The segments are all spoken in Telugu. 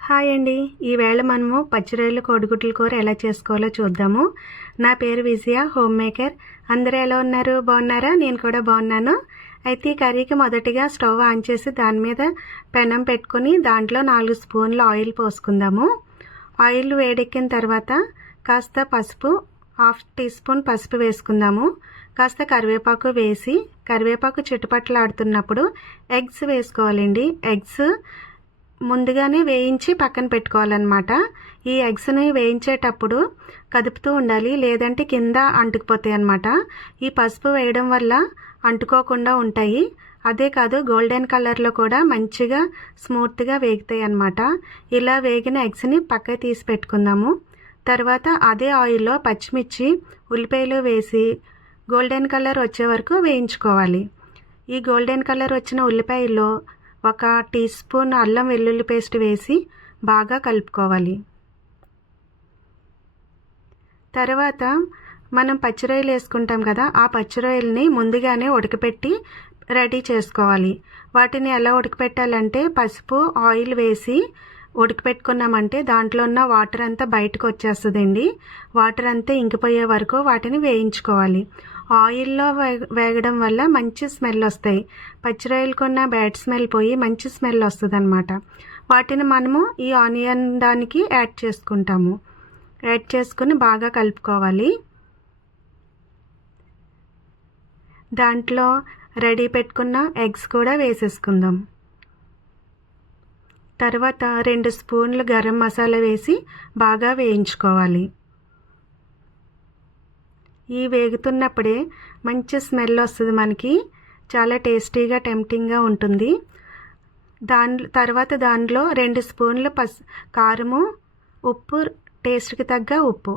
హాయ్ అండి. ఈవేళ మనము పచ్చిరొయ్యలు కోడిగుడ్ల కూర ఎలా చేసుకోవాలో చూద్దాము. నా పేరు విజయ, హోమ్ మేకర్. అందరూ ఎలా ఉన్నారు? బాగున్నారా? నేను కూడా బాగున్నాను. అయితే ఈ కర్రీకి మొదటిగా స్టవ్ ఆన్ చేసి దాని మీద పెనం పెట్టుకుని దాంట్లో 4 స్పూన్ల ఆయిల్ పోసుకుందాము. ఆయిల్ వేడెక్కిన తర్వాత కాస్త పసుపు, 1/2 టీ స్పూన్ పసుపు వేసుకుందాము. కాస్త కరివేపాకు వేసి కరివేపాకు చిటపటలాడుతున్నప్పుడు ఎగ్స్ వేసుకోవాలండి. ఎగ్స్ ముందుగానే వేయించి పక్కన పెట్టుకోవాలన్నమాట. ఈ ఎగ్స్ని వేయించేటప్పుడు కదుపుతూ ఉండాలి, లేదంటే కింద అంటుకుపోతాయి అన్నమాట. ఈ పసుపు వేయడం వల్ల అంటుకోకుండా ఉంటాయి. అదే కాదు, గోల్డెన్ కలర్లో కూడా మంచిగా స్మూత్గా వేగుతాయి అన్నమాట. ఇలా వేగిన ఎగ్స్ని పక్కకి తీసి పెట్టుకుందాము. తర్వాత అదే ఆయిల్లో పచ్చిమిర్చి, ఉల్లిపాయలు వేసి గోల్డెన్ కలర్ వచ్చే వరకు వేయించుకోవాలి. ఈ గోల్డెన్ కలర్ వచ్చిన ఉల్లిపాయల్లో 1 టీ స్పూన్ అల్లం వెల్లుల్లి పేస్ట్ వేసి బాగా కలుపుకోవాలి. తర్వాత మనం పచ్చిరొయ్యలు వేసుకుంటాం కదా, ఆ పచ్చిరొయ్యల్ని ముందుగానే ఉడకపెట్టి రెడీ చేసుకోవాలి. వాటిని ఎలా ఉడకపెట్టాలంటే పసుపు, ఆయిల్ వేసి ఉడకపెట్టుకున్నామంటే దాంట్లో ఉన్న వాటర్ అంతా బయటకు వచ్చేస్తుందండి. వాటర్ అంతా ఇంకిపోయే వరకు వాటిని వేయించుకోవాలి. ఆయిల్లో వేగడం వల్ల మంచి స్మెల్ వస్తాయి. పచ్చిరొయ్యలకున్న బ్యాడ్ స్మెల్ పోయి మంచి స్మెల్ వస్తుంది అన్నమాట. వాటిని మనము ఈ ఆనియన్ దానికి యాడ్ చేసుకుంటాము. యాడ్ చేసుకుని బాగా కలుపుకోవాలి. దాంట్లో రెడీ పెట్టుకున్న ఎగ్స్ కూడా వేసేసుకుందాం. తర్వాత 2 స్పూన్లు గరం మసాలా వేసి బాగా వేయించుకోవాలి. ఈ వేగుతున్నప్పుడే మంచి స్మెల్ వస్తుంది మనకి. చాలా టేస్టీగా, టెంప్టింగ్గా ఉంటుంది. తర్వాత దానిలో 2 స్పూన్ల కారము, ఉప్పు, టేస్ట్కి తగ్గ ఉప్పు,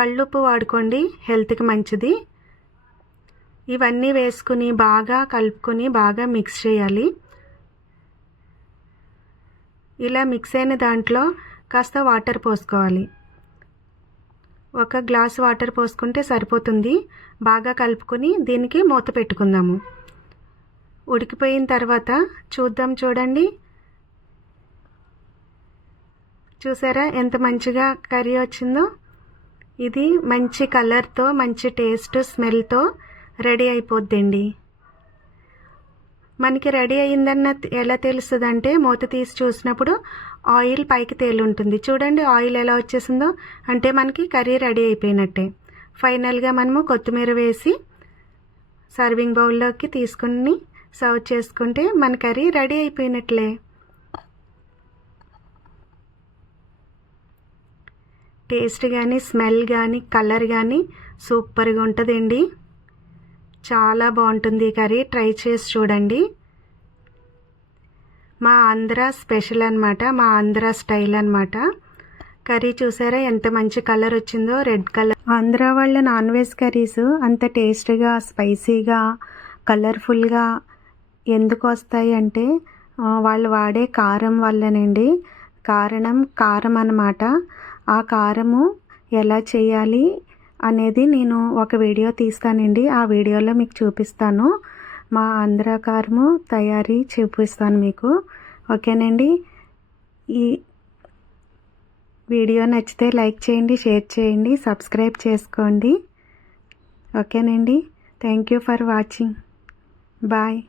కళ్ళుప్పు వాడుకోండి, హెల్త్కి మంచిది. ఇవన్నీ వేసుకుని బాగా కలుపుకొని బాగా మిక్స్ చేయాలి. ఇలా మిక్స్ అయిన దాంట్లో కాస్త వాటర్ పోసుకోవాలి. 1 గ్లాస్ వాటర్ పోసుకుంటే సరిపోతుంది. బాగా కలుపుకొని దీనికి మూత పెట్టుకుందాము. ఉడికిపోయిన తర్వాత చూద్దాం. చూడండి, చూసారా ఎంత మంచిగా కర్రీ వచ్చిందో. ఇది మంచి కలర్తో, మంచి టేస్ట్, స్మెల్తో రెడీ అయిపోద్దండి. మనకి రెడీ అయ్యిందన్న ఎలా తెలుస్తుందంటే మూత తీసి చూసినప్పుడు ఆయిల్ పైకి తేలుంటుంది. చూడండి ఆయిల్ ఎలా వచ్చేసిందో, అంటే మనకి కర్రీ రెడీ అయిపోయినట్టే. ఫైనల్గా మనము కొత్తిమీర వేసి సర్వింగ్ బౌల్లోకి తీసుకుని సర్వ్ చేసుకుంటే మన కర్రీ రెడీ అయిపోయినట్లే. టేస్ట్ కానీ, స్మెల్ కానీ, కలర్ కానీ సూపర్గా ఉంటుందండి. చాలా బాగుంటుంది ఈ కర్రీ. ట్రై చేసి చూడండి. మా ఆంధ్ర స్పెషల్ అన్నమాట, మా ఆంధ్ర స్టైల్ అన్నమాట. కర్రీ చూసారా ఎంత మంచి కలర్ వచ్చిందో, రెడ్ కలర్. ఆంధ్ర వాళ్ళ నాన్ వెజ్ కర్రీస్ అంత టేస్ట్గా, స్పైసీగా, కలర్ఫుల్గా ఎందుకు వస్తాయి అంటే వాళ్ళు వాడే కారం వల్లనండి. కారం అన్నమాట. ఆ కారము ఎలా చేయాలి అనేది నేను ఒక వీడియో తీస్తానండి. ఆ వీడియోలో మీకు చూపిస్తాను. మా ఆంధ్ర కారము తయారీ చూపిస్తాను మీకు. ఓకేనండి. ఈ వీడియో నచ్చితే లైక్ చేయండి, షేర్ చేయండి, సబ్స్క్రైబ్ చేసుకోండి. ఓకేనండి. Thank you for watching. Bye.